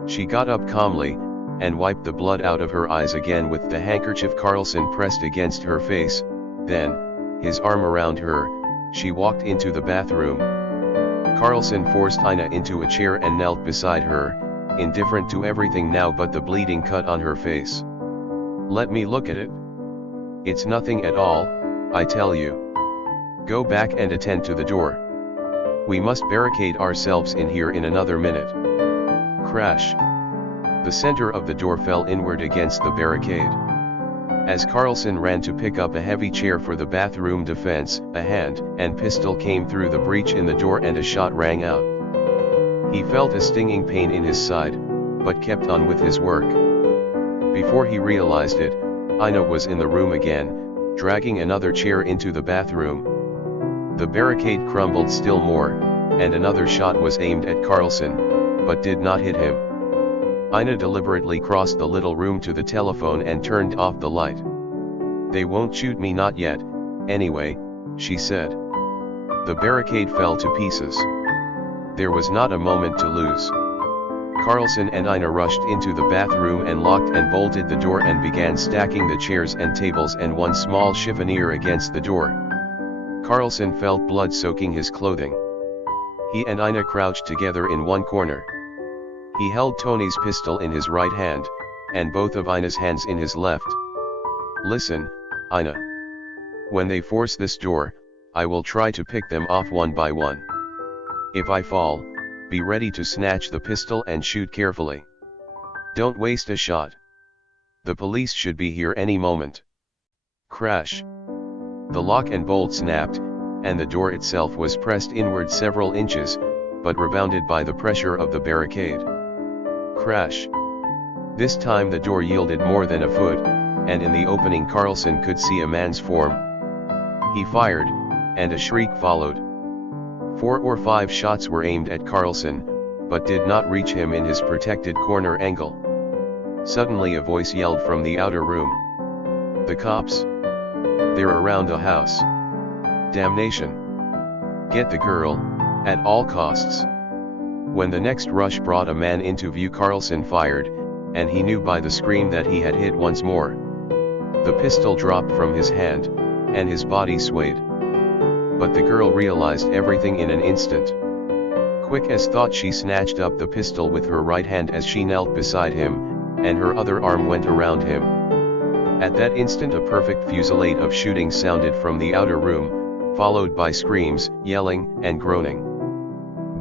She got up calmly, and wiped the blood out of her eyes again with the handkerchief Carlson pressed against her face. Then, his arm around her, she walked into the bathroom. Carlson forced Ina into a chair and knelt beside her, indifferent to everything now but the bleeding cut on her face. "Let me look at it." "It's nothing at all, I tell you. Go back and attend to the door. We must barricade ourselves in here in another minute." Crash! The center of the door fell inward against the barricade. As Carlson ran to pick up a heavy chair for the bathroom defense, a hand and pistol came through the breach in the door and a shot rang out. He felt a stinging pain in his side, but kept on with his work. Before he realized it, Ina was in the room again, dragging another chair into the bathroom. The barricade crumbled still more, and another shot was aimed at Carlson, but did not hit him. Ina deliberately crossed the little room to the telephone and turned off the light. "They won't shoot me, not yet, anyway," she said. The barricade fell to pieces. There was not a moment to lose. Carlson and Ina rushed into the bathroom and locked and bolted the door and began stacking the chairs and tables and one small chiffonier against the door. Carlson felt blood soaking his clothing. He and Ina crouched together in one corner. He held Tony's pistol in his right hand, and both of Ina's hands in his left. "Listen, Ina. When they force this door, I will try to pick them off one by one. If I fall, be ready to snatch the pistol and shoot carefully. Don't waste a shot. The police should be here any moment." Crash! The lock and bolt snapped, and the door itself was pressed inward several inches, but rebounded by the pressure of the barricade. Crash! This time the door yielded more than a foot, and in the opening Carlson could see a man's form. He fired, and a shriek followed. 4 or 5 shots were aimed at Carlson, but did not reach him in his protected corner angle. Suddenly a voice yelled from the outer room. "The cops! They're around the house. Damnation! Get the girl, at all costs." When the next rush brought a man into view, Carlson fired, and he knew by the scream that he had hit once more. The pistol dropped from his hand, and his body swayed. But the girl realized everything in an instant. Quick as thought, she snatched up the pistol with her right hand as she knelt beside him, and her other arm went around him. At that instant a perfect fusillade of shooting sounded from the outer room, followed by screams, yelling, and groaning.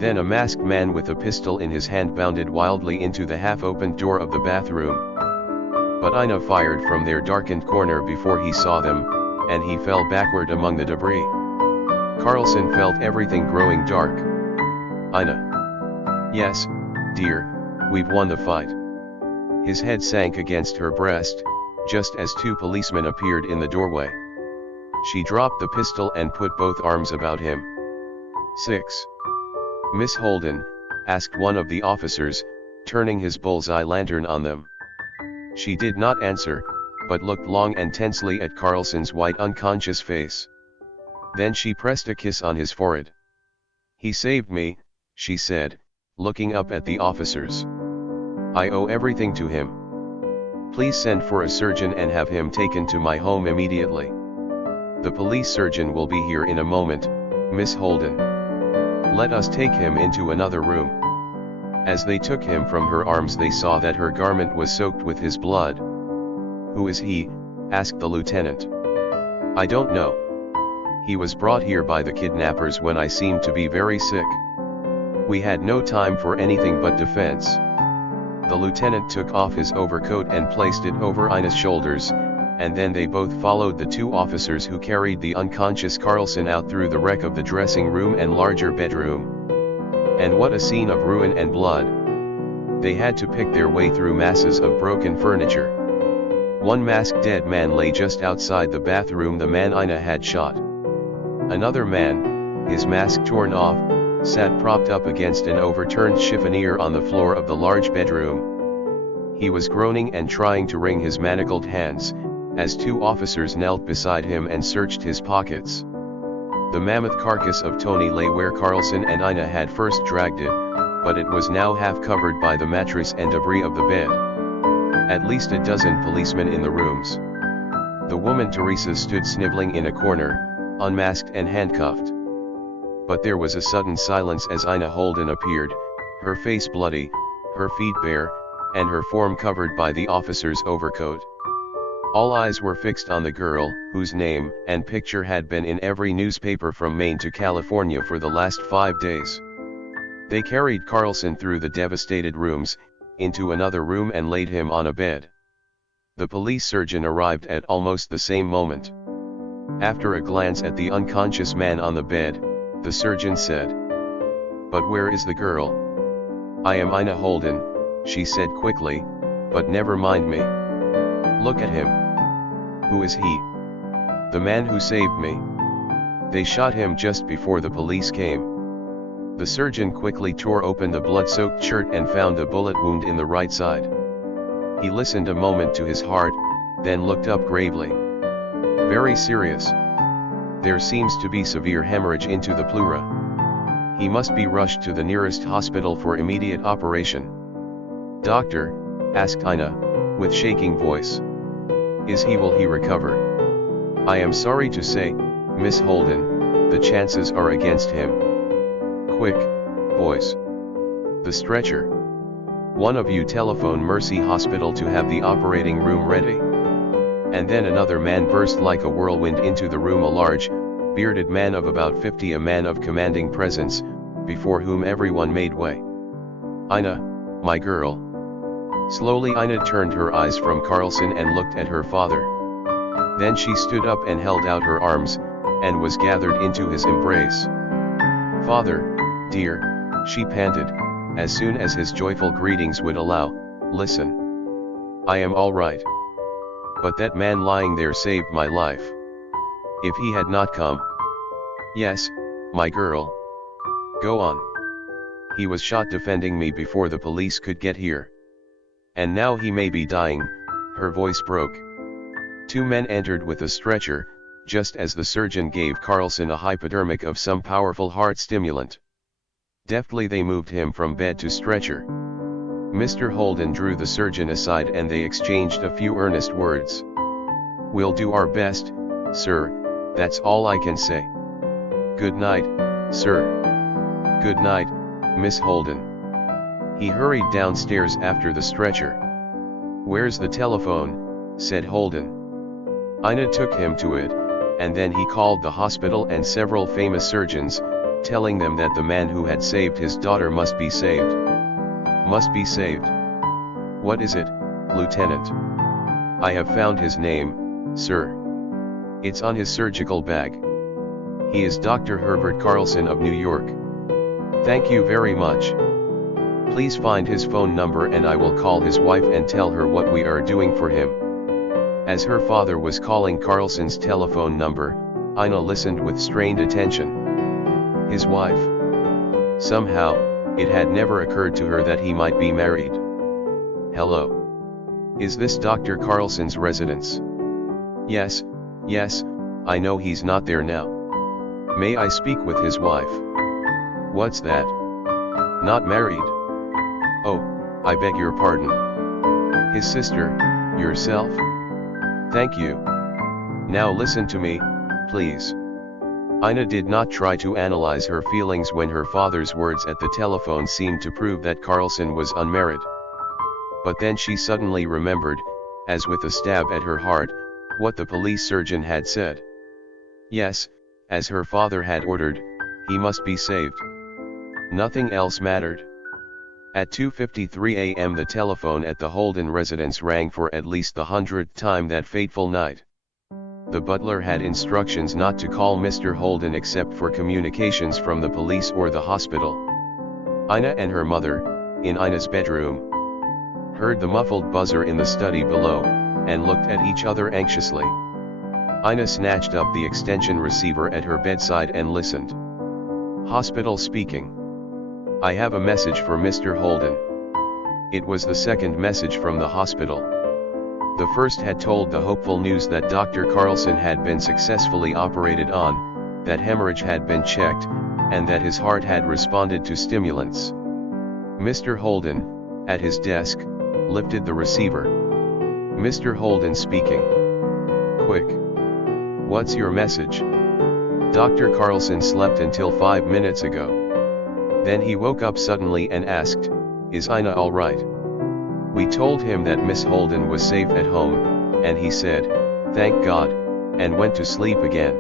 then a masked man with a pistol in his hand bounded wildly into the half-opened door of the bathroom. But Ina fired from their darkened corner before he saw them, and he fell backward among the debris. Carlson felt everything growing dark. Ina. Yes, dear, we've won the fight. His head sank against her breast, just as two policemen appeared in the doorway. She dropped the pistol and put both arms about him. 6. Miss Holden, asked one of the officers, turning his bullseye lantern on them. She did not answer, but looked long and tensely at Carlson's white unconscious face. Then she pressed a kiss on his forehead. He saved me, she said, looking up at the officers. I owe everything to him. Please send for a surgeon and have him taken to my home immediately. The police surgeon will be here in a moment, Miss Holden. Let us take him into another room. As they took him from her arms, they saw that her garment was soaked with his blood. Who is he? Asked the lieutenant. I don't know. He was brought here by the kidnappers when I seemed to be very sick. We had no time for anything but defense. The lieutenant took off his overcoat and placed it over Ina's shoulders, and then they both followed the two officers who carried the unconscious Carlson out through the wreck of the dressing room and larger bedroom. And what a scene of ruin and blood. They had to pick their way through masses of broken furniture. One masked dead man lay just outside the bathroom, the man Ina had shot. Another man, his mask torn off, sat propped up against an overturned chiffonier on the floor of the large bedroom. He was groaning and trying to wring his manacled hands, as two officers knelt beside him and searched his pockets. The mammoth carcass of Tony lay where Carlson and Ina had first dragged it, but it was now half covered by the mattress and debris of the bed. At least a dozen policemen in the rooms. The woman Teresa stood sniveling in a corner, unmasked and handcuffed. But there was a sudden silence as Ina Holden appeared, her face bloody, her feet bare, and her form covered by the officer's overcoat. All eyes were fixed on the girl, whose name and picture had been in every newspaper from Maine to California for the last 5 days. They carried Carlson through the devastated rooms, into another room and laid him on a bed. The police surgeon arrived at almost the same moment. After a glance at the unconscious man on the bed, the surgeon said, "But where is the girl?" "I am Ina Holden," she said quickly, "but never mind me. Look at him. Who is he?" "The man who saved me. They shot him just before the police came." The surgeon quickly tore open the blood-soaked shirt and found a bullet wound in the right side. He listened a moment to his heart, then looked up gravely. "Very serious. There seems to be severe hemorrhage into the pleura. He must be rushed to the nearest hospital for immediate operation." "Doctor," asked Ina, with shaking voice, will he recover?" "I am sorry to say, Miss Holden, the chances are against him. Quick, boys. The stretcher. One of you telephone Mercy Hospital to have the operating room ready." And then another man burst like a whirlwind into the room, a large, bearded man of about 50, a man of commanding presence, before whom everyone made way. "Ina, my girl." Slowly Ina turned her eyes from Carlson and looked at her father. Then she stood up and held out her arms, and was gathered into his embrace. "Father, dear," she panted, as soon as his joyful greetings would allow, "listen. I am all right. But that man lying there saved my life. If he had not come—" "Yes, my girl. Go on. He was shot defending me before the police could get here. And now he may be dying." Her voice broke. Two men entered with a stretcher, just as the surgeon gave Carlson a hypodermic of some powerful heart stimulant. Deftly they moved him from bed to stretcher. Mr. Holden drew the surgeon aside and they exchanged a few earnest words. "We'll do our best, sir, that's all I can say. Good night, sir." "Good night, Miss Holden." He hurried downstairs after the stretcher. "Where's the telephone?" said Holden. Ina took him to it, and then he called the hospital and several famous surgeons, telling them that the man who had saved his daughter must be saved. Must be saved. What is it, Lieutenant? I have found his name, sir. It's on his surgical bag. He is Dr. Herbert Carlson of New York. Thank you very much. Please find his phone number and I will call his wife and tell her what we are doing for him. As her father was calling Carlson's telephone number, Ina listened with strained attention. His wife. Somehow, it had never occurred to her that he might be married. Hello. Is this Dr. Carlson's residence? Yes, I know he's not there now. May I speak with his wife? What's that? Not married? Oh, I beg your pardon. His sister, yourself? Thank you. Now listen to me, please. Ina did not try to analyze her feelings when her father's words at the telephone seemed to prove that Carlson was unmarried. But then she suddenly remembered, as with a stab at her heart, what the police surgeon had said. Yes, as her father had ordered, he must be saved. Nothing else mattered. At 2:53 a.m. the telephone at the Holden residence rang for at least the 100th time that fateful night. The butler had instructions not to call Mr. Holden except for communications from the police or the hospital. Ina and her mother, in Ina's bedroom, heard the muffled buzzer in the study below, and looked at each other anxiously. Ina snatched up the extension receiver at her bedside and listened. Hospital speaking. I have a message for Mr. Holden. It was the second message from the hospital. The first had told the hopeful news that Dr. Carlson had been successfully operated on, that hemorrhage had been checked, and that his heart had responded to stimulants. Mr. Holden, at his desk, lifted the receiver. Mr. Holden speaking. Quick. What's your message? Dr. Carlson slept until 5 minutes ago. Then he woke up suddenly and asked, Is Ina all right? We told him that Miss Holden was safe at home, and he said, Thank God, and went to sleep again.